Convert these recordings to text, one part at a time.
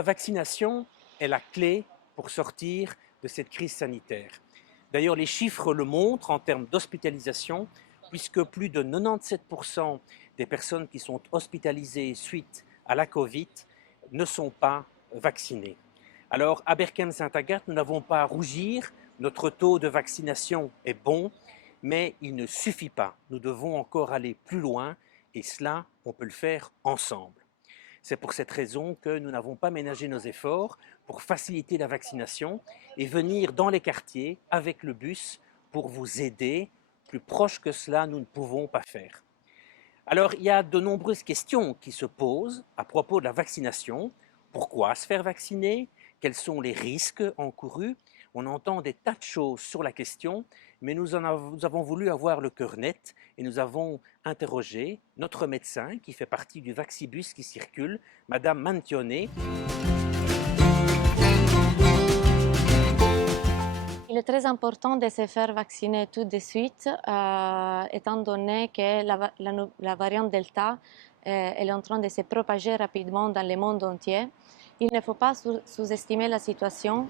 la vaccination est la clé pour sortir de cette crise sanitaire. D'ailleurs, les chiffres le montrent en termes d'hospitalisation, puisque plus de 97% des personnes qui sont hospitalisées suite à la Covid ne sont pas vaccinées. Alors, à Berken-Saint-Agathe, nous n'avons pas à rougir, notre taux de vaccination est bon, mais il ne suffit pas. Nous devons encore aller plus loin, et cela, on peut le faire ensemble. C'est pour cette raison que nous n'avons pas ménagé nos efforts pour faciliter la vaccination et venir dans les quartiers avec le bus pour vous aider. Plus proche que cela, nous ne pouvons pas faire. Alors, il y a de nombreuses questions qui se posent à propos de la vaccination. Pourquoi se faire vacciner? Quels sont les risques encourus? On entend des tas de choses sur la question, mais nous avons voulu avoir le cœur net et nous avons interrogé notre médecin qui fait partie du Vaccibus qui circule, Madame Mantione. Il est très important de se faire vacciner tout de suite, étant donné que la variante Delta elle est en train de se propager rapidement dans le monde entier. Il ne faut pas sous-estimer la situation.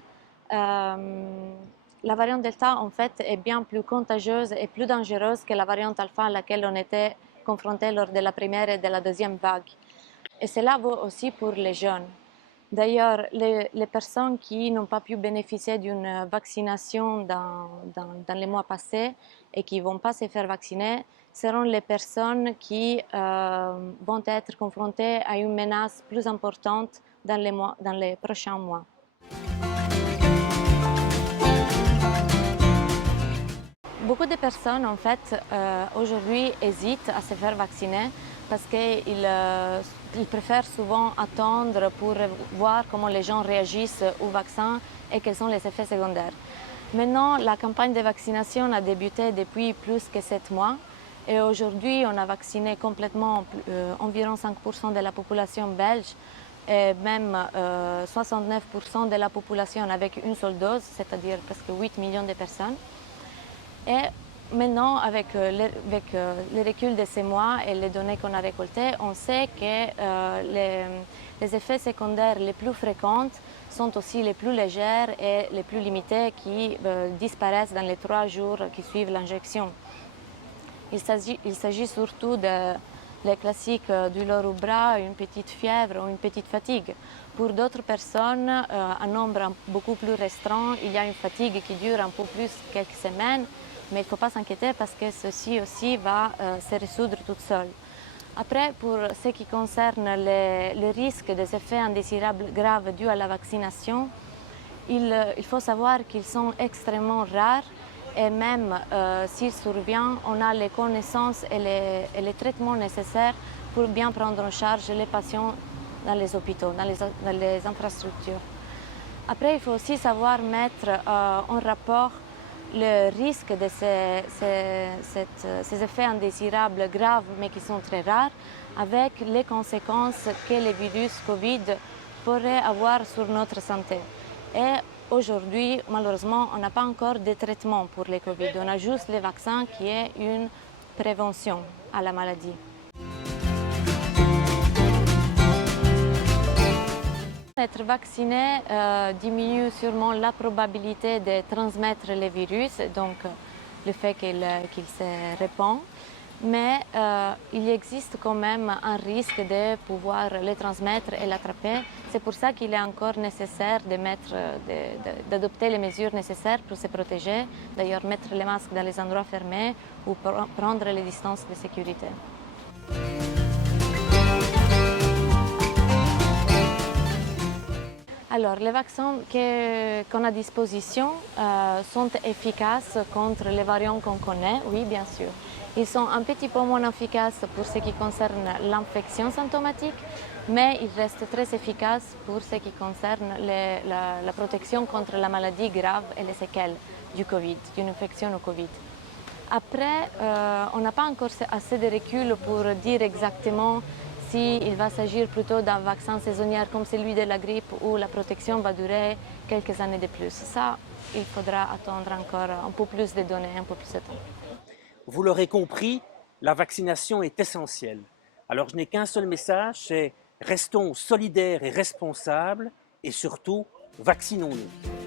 La variante Delta, en fait, est bien plus contagieuse et plus dangereuse que la variante Alpha à laquelle on était confronté lors de la première et de la deuxième vague. Et cela vaut aussi pour les jeunes. D'ailleurs, les personnes qui n'ont pas pu bénéficier d'une vaccination dans les mois passés et qui ne vont pas se faire vacciner seront les personnes qui vont être confrontées à une menace plus importante dans les prochains mois. Beaucoup de personnes, en fait, aujourd'hui hésitent à se faire vacciner parce qu'ils préfèrent souvent attendre pour voir comment les gens réagissent au vaccin et quels sont les effets secondaires. Maintenant, la campagne de vaccination a débuté depuis plus que 7 mois et aujourd'hui, on a vacciné complètement environ 5% de la population belge et même 69% de la population avec une seule dose, c'est-à-dire presque 8 millions de personnes. Et maintenant, avec le recul de ces mois et les données qu'on a récoltées, on sait que les effets secondaires les plus fréquents sont aussi les plus légers et les plus limités qui disparaissent dans les 3 jours qui suivent l'injection. Il s'agit surtout les classiques douleurs au bras, une petite fièvre ou une petite fatigue. Pour d'autres personnes, un nombre beaucoup plus restreint, il y a une fatigue qui dure un peu plus quelques semaines, mais il ne faut pas s'inquiéter parce que ceci aussi va se résoudre toute seule. Après, pour ce qui concerne le risque des effets indésirables graves dus à la vaccination, il faut savoir qu'ils sont extrêmement rares et même s'il survient, on a les connaissances et les traitements nécessaires pour bien prendre en charge les patients dans les hôpitaux, dans les infrastructures. Après, il faut aussi savoir mettre en rapport le risque de ces effets indésirables graves, mais qui sont très rares, avec les conséquences que le virus Covid pourrait avoir sur notre santé. Et aujourd'hui, malheureusement, on n'a pas encore de traitement pour le Covid. On a juste les vaccins qui est une prévention à la maladie. Être vacciné diminue sûrement la probabilité de transmettre le virus, donc le fait qu'il se répand, mais il existe quand même un risque de pouvoir le transmettre et l'attraper. C'est pour ça qu'il est encore nécessaire d'adopter les mesures nécessaires pour se protéger, d'ailleurs mettre les masques dans les endroits fermés ou prendre les distances de sécurité. Alors, les vaccins qu'on a à disposition sont efficaces contre les variants qu'on connaît, oui, bien sûr. Ils sont un petit peu moins efficaces pour ce qui concerne l'infection symptomatique, mais ils restent très efficaces pour ce qui concerne la protection contre la maladie grave et les séquelles du Covid, d'une infection au Covid. Après, on n'a pas encore assez de recul pour dire exactement s'il va s'agir plutôt d'un vaccin saisonnier comme celui de la grippe où la protection va durer quelques années de plus. Ça, il faudra attendre encore un peu plus de données, un peu plus de temps. Vous l'aurez compris, la vaccination est essentielle. Alors je n'ai qu'un seul message, c'est Restons solidaires et responsables et surtout, vaccinons-nous.